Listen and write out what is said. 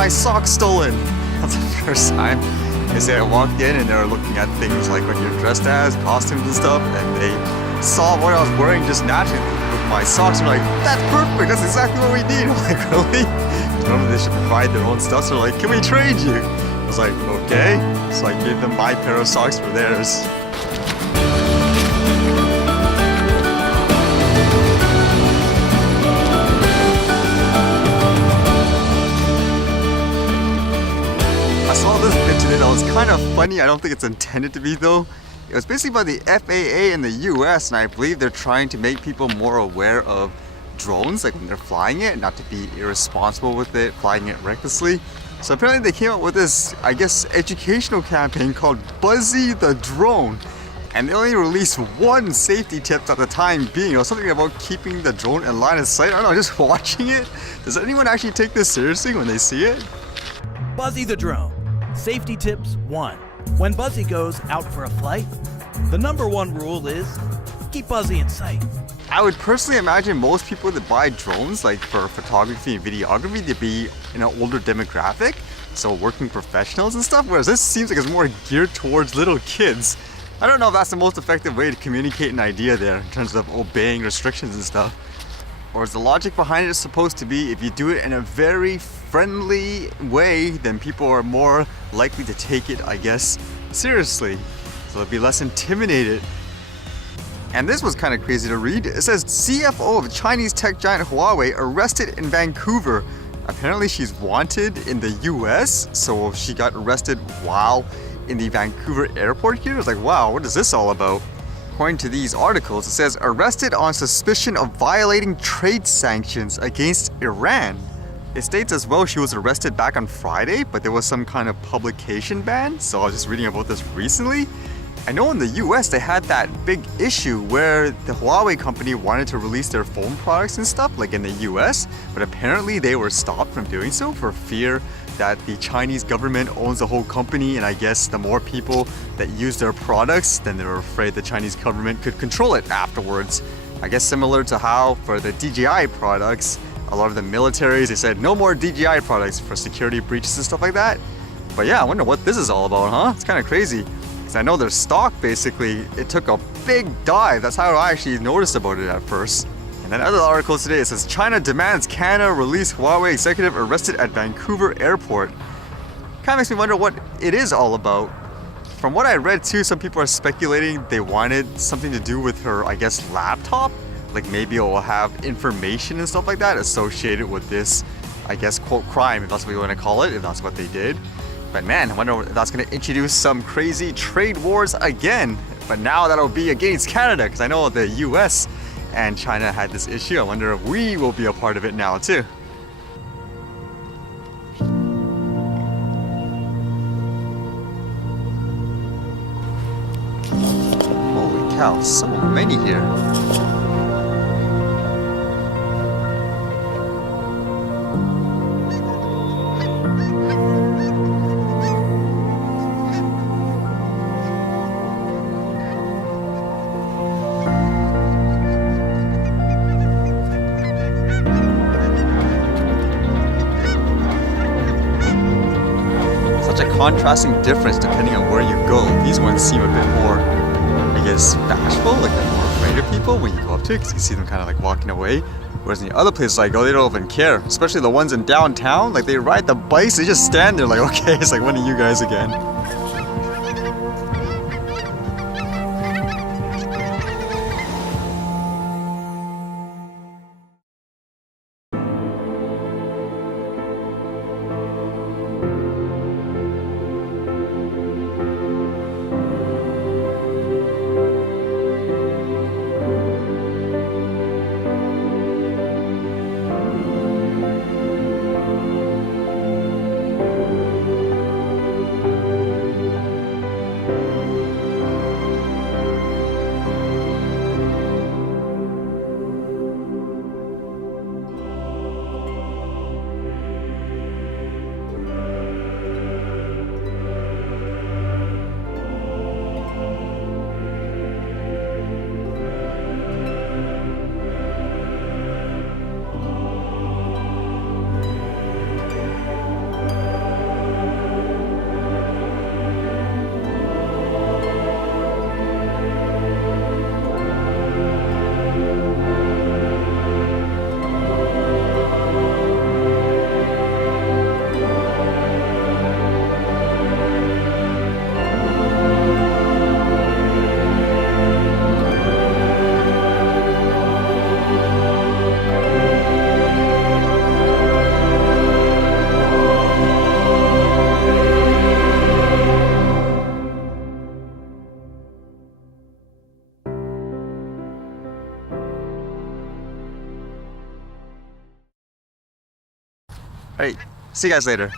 my socks stolen. That's the first time. They say I walked in and they were looking at things like what you're dressed as, costumes and stuff, and they saw what I was wearing just naturally with my socks. They're like, that's perfect, that's exactly what we need. I'm like, really? Normally they should provide their own stuff, so they're like, can we trade you? I was like, okay. So I gave them my pair of socks for theirs. I saw this bit today that was kind of funny. I don't think it's intended to be though. It was basically by the FAA in the US, and I believe they're trying to make people more aware of drones, like when they're flying it, not to be irresponsible with it, flying it recklessly. So apparently they came up with this, I guess, educational campaign called Buzzy the Drone. And they only released one safety tip at the time being, or something about keeping the drone in line of sight. I don't know, just watching it. Does anyone actually take this seriously when they see it? Buzzy the Drone. Safety tips 1. When Buzzy goes out for a flight, the number one rule is keep Buzzy in sight. I would personally imagine most people that buy drones, like for photography and videography, to be in an older demographic, so working professionals and stuff, whereas this seems like it's more geared towards little kids. I don't know if that's the most effective way to communicate an idea there in terms of obeying restrictions and stuff. Or is the logic behind it supposed to be if you do it in a very friendly way, then people are more likely to take it, I guess, seriously. So they'll be less intimidated. And this was kind of crazy to read. It says CFO of Chinese tech giant Huawei arrested in Vancouver. Apparently she's wanted in the US, so she got arrested while in the Vancouver airport here. I was like, wow, what is this all about? According to these articles, it says arrested on suspicion of violating trade sanctions against Iran. It states as well she was arrested back on Friday, but there was some kind of publication ban, so I was just reading about this recently. I know in the US they had that big issue where the Huawei company wanted to release their phone products and stuff, like in the US, but apparently they were stopped from doing so for fear that the Chinese government owns the whole company, and I guess the more people that use their products, then they were afraid the Chinese government could control it afterwards. I guess similar to how for the DJI products, a lot of the militaries, they said no more DJI products for security breaches and stuff like that. But yeah, I wonder what this is all about, huh? It's kind of crazy. Because I know their stock basically, it took a big dive. That's how I actually noticed about it at first. And then other articles today, it says China demands Canada release Huawei executive arrested at Vancouver airport. Kind of makes me wonder what it is all about. From what I read too, some people are speculating they wanted something to do with her, I guess, laptop. Like maybe it will have information and stuff like that associated with this, I guess, quote, crime, if that's what you want to call it, if that's what they did. But man, I wonder if that's going to introduce some crazy trade wars again. But now that'll be against Canada, because I know the US and China had this issue. I wonder if we will be a part of it now too. Holy cow, so many here. Contrasting difference depending on where you go. These ones seem a bit more, I guess, bashful, like they're more afraid of people when you go up to it, because you see them kind of like walking away. Whereas in the other places I go, they don't even care. Especially the ones in downtown, like they ride the bikes, they just stand there like, okay, it's like one of you guys again. Alright, see you guys later.